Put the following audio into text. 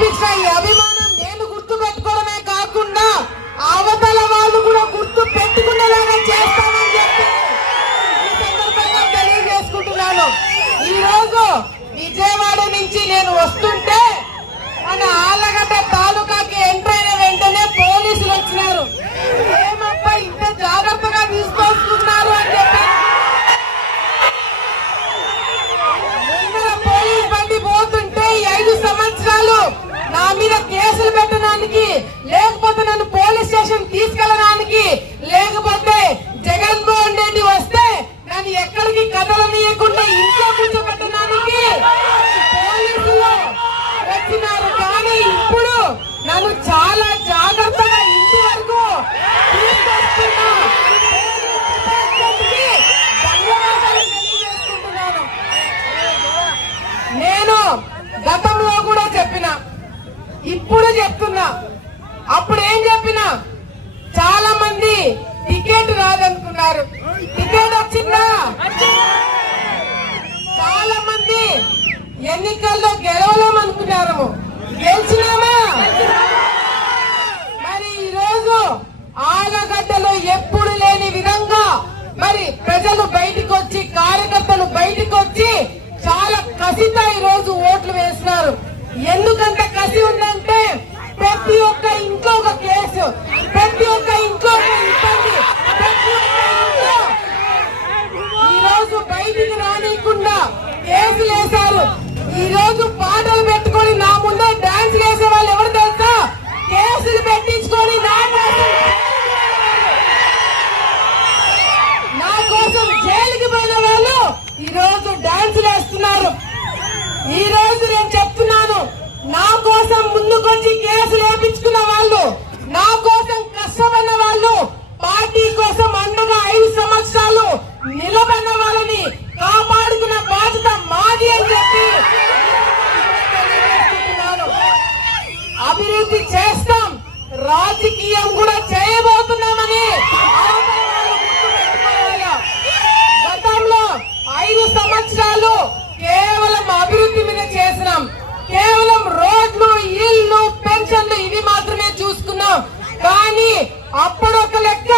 ಅಭಿಪ್ರಾಯ ಅಭಿಮಾನ ఇప్పుడు చెప్తున్నా. అప్పుడు ఏం చెప్పినా? చాలా మంది టికెట్ రాదనుకున్నారు. టికెట్ వచ్చిందా? చాలా మంది ఎన్నికల్లో గెలవలేం అనుకున్నారు. గెలిచినామా? మరి ఈరోజు ఆలగడ్డలో ఎప్పుడు లేని విధంగా మరి ప్రజలు బయటకు వచ్చి కార్యకర్తలు బయటకు వచ్చి చాలా కసితో ఈ రోజు ఓట్లు వేస్తున్నారు ఎందుకంత కసి ఉన్నారు ప్రతి ఒక్క ఇంట్లో ఒక కేసు. ప్రతి ఒక్క ఇంట్లో ఒక ఇబ్బంది. ప్రతి ఒక్క ఇంట్లో. ఈ రోజు బయటికి రానియకుండా కేసులు వేశారు. ఈ రోజు పాటలు పెట్టుకొని నా ముందే డాన్స్ వేసే వాళ్ళు ఎవరు తెలుసా? కేసులు పెట్టించుకొని నా కోసం నా కోసం జైలుకి పోయిన వాళ్ళు ఈ రోజు డాన్సులు వేస్తున్నారు. ఈ రోజు నేను చెప్తున్నాను నా కోసం ముందుకొచ్చి కేసులు వేపించుకున్న వాళ్ళు నా కోసం కష్టపడిన వాళ్ళు పార్టీ కోసం అండగా ఐదు సంవత్సరాలు నిలబడిన వాళ్ళని కాపాడుకున్న బాధ్యత మాది అని చెప్పి అభివృద్ధి చేస్తాం. రాజకీయం కూడా అప్పుడు ఒక లెక్క